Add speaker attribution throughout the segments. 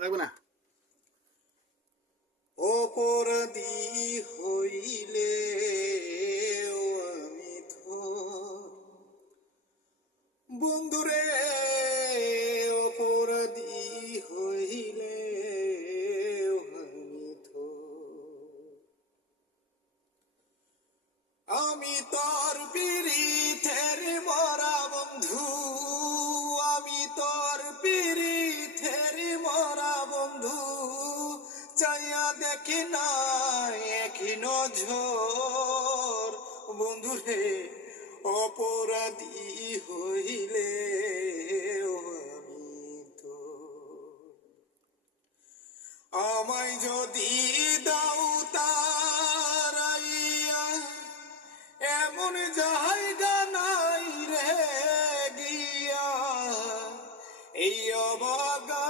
Speaker 1: লাগবে না?
Speaker 2: অপরাধী হইলে বন্ধুরে আমি তোর পিরিথের মরা চাইয়া দেখি না একই নজর। বন্ধু রে, অপরাধী হইলে আমায় যদি দাও তারাইয়া এমন জায়গা নাই রে গিয়া। এই অবাগার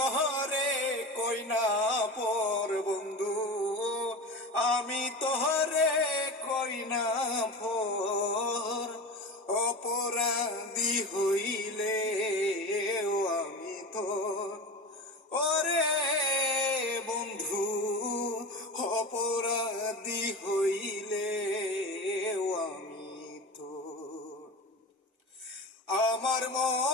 Speaker 2: তোহরে কইনা পর বন্ধু, আমি তোহরে কইনা পর। অপরাধী হইলে আমি তোর। ওরে বন্ধু, অপরাধী হইলে আমি তো আমার মনে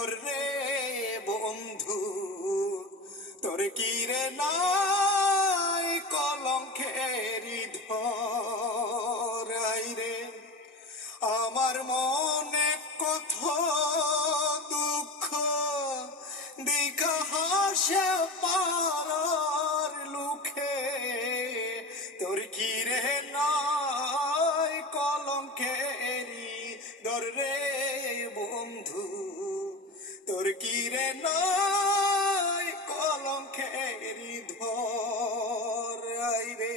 Speaker 2: কলঙ্কেরি রে বন্ধু তোর কিরে নাই কি নাই কলঙ্কেরি ধরাই রে।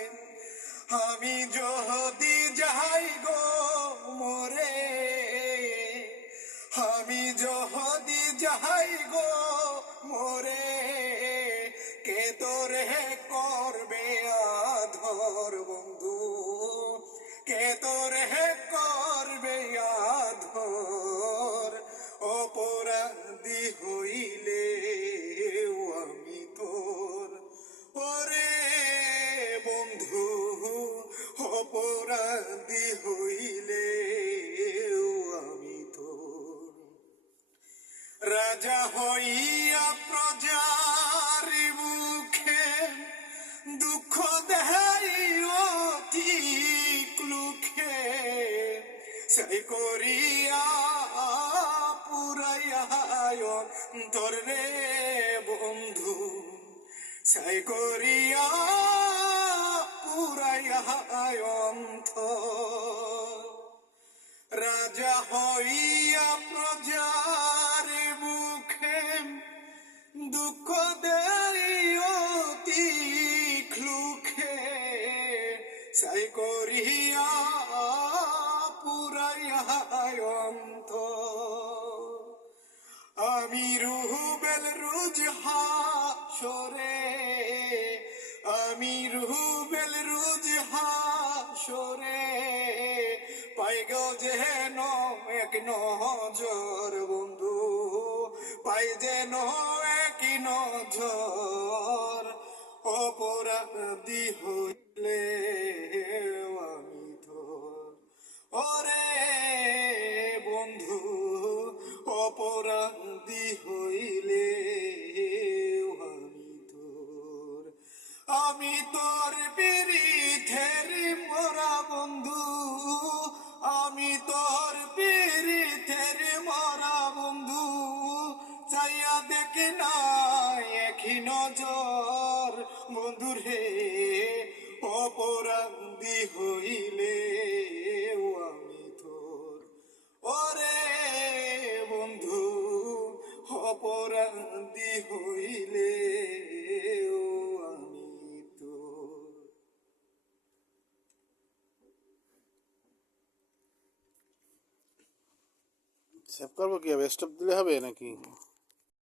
Speaker 2: আমি যদি যাই গো মোরে, আমি যদি যাই গো মোরে, কে তোরে করবে সেই করিয়া পুরাইয়া তোর রে বন্ধু। সাই করিয়া পুরাইয়া অন্ত রাজা হইয়া প্রজার মুখে দুঃখ দেয়তি ক্লুখে। সাই করিয়া রুবেল রুজ হাসরে, আমি রুবেল রুজ হাসরে, পাই গো যেন এক নজর বন্ধু, পাই যেন এক নজর অপরাধী হইলে। আমি তোর পিরিথের মরা বন্ধু। আমি তোর পিরিথের মরা বন্ধু। চাইয়া দেখে না একই নজর। বন্ধু রে অপরাধী হইলে
Speaker 1: সেভ করবো কি হবে স্টপ দিলে হবে নাকি